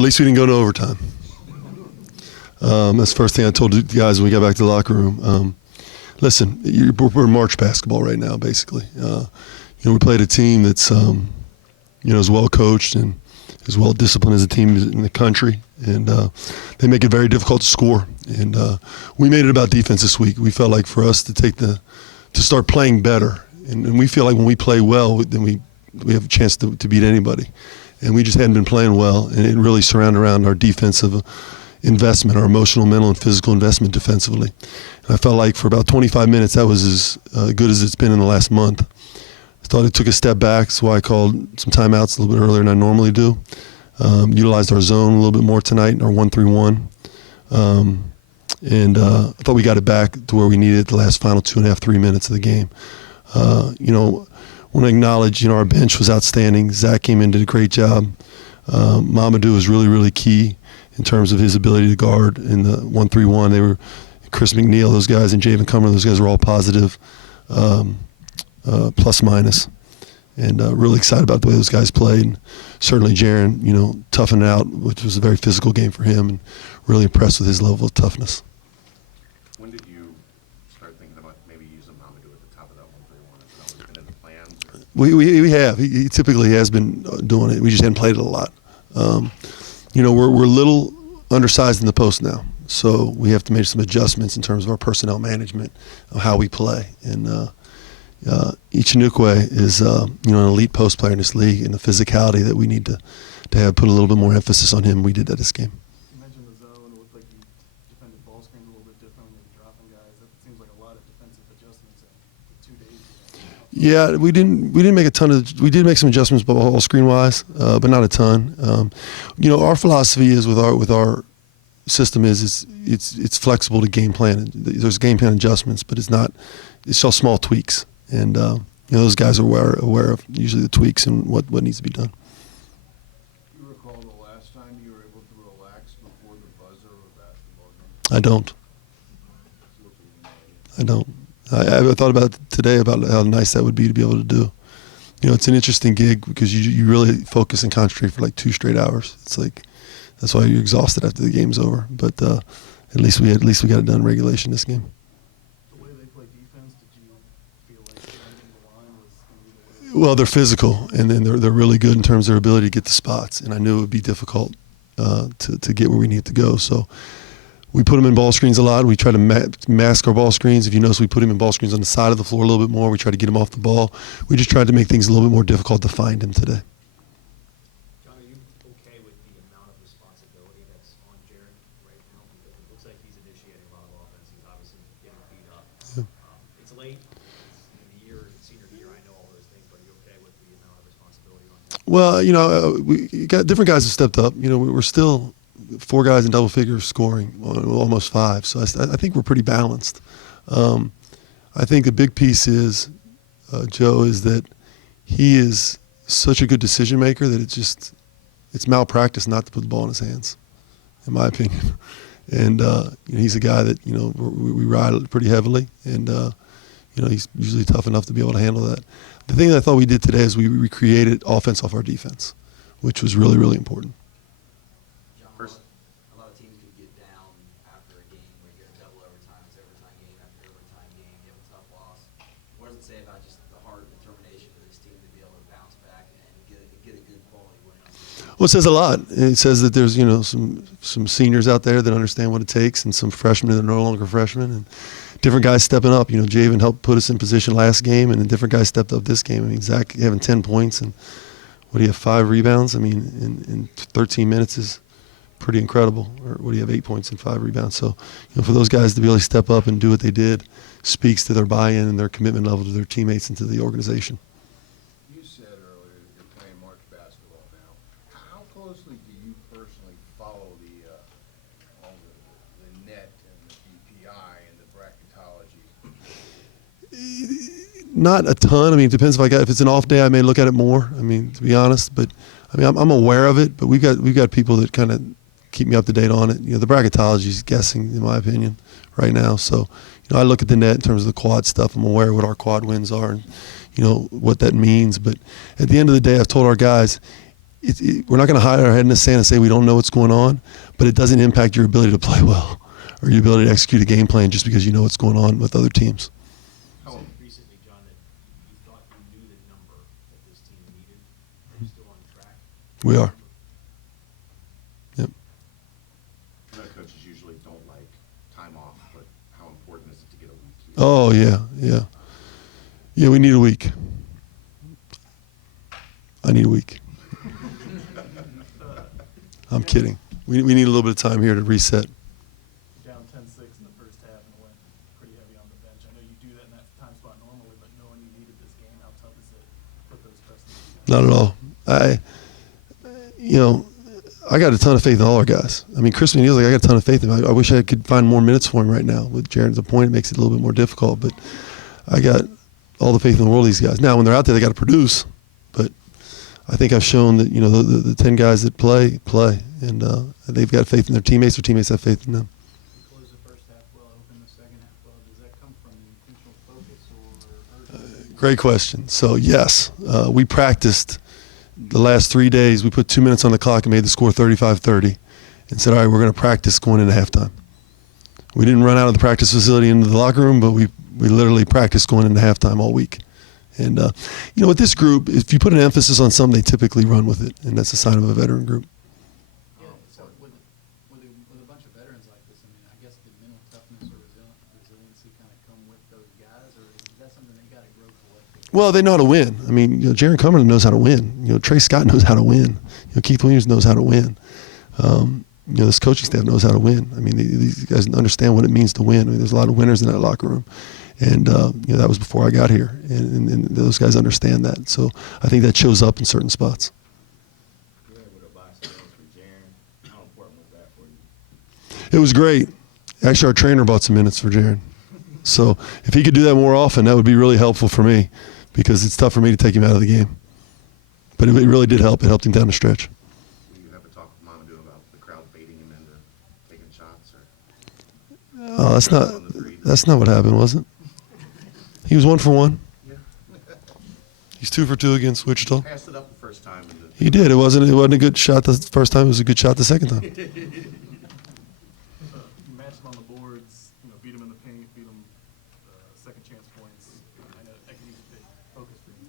At least we didn't go to overtime. That's the first thing I told the guys when we got back to the locker room. Listen, we're in March basketball right now, basically. We played a team that's, is well coached and as well disciplined as a team in the country, and they make it very difficult to score. And we made it about defense this week. We felt like for us to start playing better, and we feel like when we play well, then we have a chance to beat anybody. And we just hadn't been playing well, and it really surrounded around our defensive investment, our emotional, mental, and physical investment defensively. And I felt like for about 25 minutes, that was as good as it's been in the last month. I thought it took a step back. That's why I called some timeouts a little bit earlier than I normally do. Utilized our zone a little bit more tonight, our 1-3-1. I thought we got it back to where we needed it the last final 2.5, 3 minutes of the game. I want to acknowledge, our bench was outstanding. Zach came in, did a great job. Mamadou was really, really key in terms of his ability to guard in the 1-3-1. They were Chris McNeil, those guys, and Javen Cumberland, those guys were all positive, plus minus. And really excited about the way those guys played. And certainly Jaren, toughened out, which was a very physical game for him, and really impressed with his level of toughness. When did you start thinking about maybe using Mamadou at the top of that 1-3-1? Has it always been in the plans? We have. He typically has been doing it. We just hadn't played it a lot. We're a little undersized in the post now, so we have to make some adjustments in terms of our personnel management of how we play. And Ichinukwe is an elite post player in this league, and the physicality that we need to have put a little bit more emphasis on him. We did that this game. You mentioned the zone. It looked like you defended ball screens a little bit differently, maybe dropping guys. That seems like a lot of defensive adjustments in 2 days. Yeah, we didn't make a ton of. We did make some adjustments, ball screen wise, but not a ton. Our philosophy is with our system is it's flexible to game plan. There's game plan adjustments, but it's all small tweaks, and those guys are aware of usually the tweaks and what needs to be done. You recall the last time you were able to relax before the buzzer of basketball game? I don't. I thought about it today about how nice that would be to be able to do. It's an interesting gig because you really focus and concentrate for like 2 straight hours. It's like that's why you're exhausted after the game's over. But at least we got it done in regulation this game. The way they play defense, did you feel like defending the line was going to be the way? Well, they're physical, and then they're really good in terms of their ability to get the spots. And I knew it would be difficult to get where we need to go. So we put them in ball screens a lot. We try to mask our ball screens. If you notice, we put them in ball screens on the side of the floor a little bit more. We try to get them off the ball. We just tried to make things a little bit more difficult to find him today. John, are you okay with the amount of responsibility that's on Jaren right now? Because it looks like he's initiating a lot of offense. He's obviously getting beat up. Yeah. It's late in the year, senior year. I know all those things, but are you okay with the amount of responsibility on him? Well, we got different guys have stepped up. We're still 4 guys in double figures scoring, almost 5. So I think we're pretty balanced. I think the big piece is, Joe, is that he is such a good decision maker that it's malpractice not to put the ball in his hands, in my opinion. And he's a guy that we ride pretty heavily, and he's usually tough enough to be able to handle that. The thing that I thought we did today is we recreated offense off our defense, which was really, really important. A lot of teams can get down after a game where you get a double overtime. It's overtime game after overtime game. You have a tough loss. What does it say about just the heart and determination of this team to be able to bounce back and get a good quality win? Well, it says a lot. It says that there's some seniors out there that understand what it takes, and some freshmen that are no longer freshmen, and different guys stepping up. Javen helped put us in position last game, and a different guy stepped up this game. I mean, Zach having 10 points and what do you have, 5 rebounds? I mean, in 13 minutes is pretty incredible. Or what do you have, 8 points and 5 rebounds? So, for those guys to be able to step up and do what they did speaks to their buy-in and their commitment level to their teammates and to the organization. You said earlier that you're playing March basketball now. How closely do you personally follow the net and the BPI and the bracketology? Not a ton. I mean, it depends if it's an off day, I may look at it more. I mean, to be honest, but I mean, I'm aware of it. But we've got people that kind of keep me up to date on it. The bracketology is guessing, in my opinion, right now. So, I look at the net in terms of the quad stuff. I'm aware of what our quad wins are, and what that means. But at the end of the day, I've told our guys, we're not going to hide our head in the sand and say we don't know what's going on, but it doesn't impact your ability to play well or your ability to execute a game plan just because you know what's going on with other teams. You said recently, John, that you thought you knew the number that this team needed. Are you still on track? We are. Yep. I know coaches usually don't like time off, but how important is it to get a week? Oh, yeah. Yeah, we need a week. I need a week. I'm kidding. We need a little bit of time here to reset. Down 10-6 in the first half and went pretty heavy on the bench. I know you do that in that time spot normally, but knowing you needed this game, how tough is it to put those trust in? Not at all. I got a ton of faith in all our guys. I mean, Chris McNeil's like, I got a ton of faith in him. I wish I could find more minutes for him right now. With Jaren's a point, it makes it a little bit more difficult. But I got all the faith in the world in these guys. Now, when they're out there, they got to produce. But I think I've shown that, the 10 guys that play. And they've got faith in their teammates. Their teammates have faith in them. You close the first half well, open the second half well. Does that come from intentional focus or Great question. So, yes, we practiced the last 3 days. We put 2 minutes on the clock and made the score 35-30 and said, all right, we're going to practice going into halftime. We didn't run out of the practice facility into the locker room, but we literally practiced going into halftime all week. And, with this group, if you put an emphasis on something, they typically run with it, and that's a sign of a veteran group. Yeah, so with a bunch of veterans like this, I mean, I guess the mental toughness or resiliency kind of come with those guys, or is that something they got to grow collectively? Well, they know how to win. I mean, Jaren Cumberland knows how to win. Trey Scott knows how to win. Keith Williams knows how to win. This coaching staff knows how to win. I mean, these guys understand what it means to win. I mean, there's a lot of winners in that locker room. And, that was before I got here. And those guys understand that. So I think that shows up in certain spots. You were able to buy some minutes for Jaren. How important was that for you? It was great. Actually, our trainer bought some minutes for Jaren. So if he could do that more often, that would be really helpful for me because it's tough for me to take him out of the game. But it really did help. It helped him down the stretch. Will you ever talk with Mamadou about the crowd baiting him into taking shots? Or Oh, that's not what happened, was it? He was 1 for 1. yeah. He's 2 for 2 against Wichita. Passed it up the first time. And He did. It wasn't a good shot the first time. It was a good shot the second time. You matched them on the boards, beat them in the paint, beat them second chance points. I know that can be a big focus for you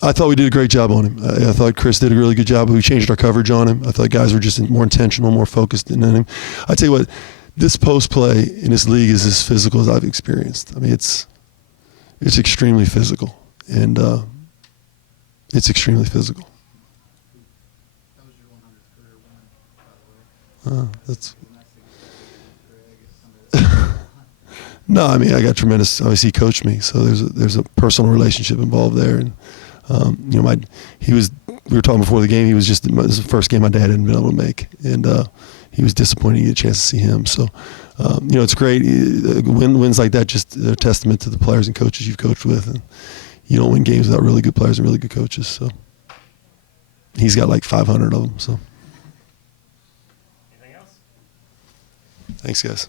guys. I thought we did a great job on him. I thought Chris did a really good job. We changed our coverage on him. I thought guys were just more intentional, more focused than him. I tell you what, this post play in this league is as physical as I've experienced. I mean, it's extremely physical, and it's extremely physical. That was your 100th career win, by the way. That's Nice to get that, no. I mean, I got tremendous. Obviously, he coached me, so there's a personal relationship involved there, and we were talking before the game. This is the first game my dad hadn't been able to make, and he was disappointed to get a chance to see him. So, it's great. Wins like that just a testament to the players and coaches you've coached with, and you don't win games without really good players and really good coaches. So, he's got like 500 of them. So, Anything else? thanks, guys.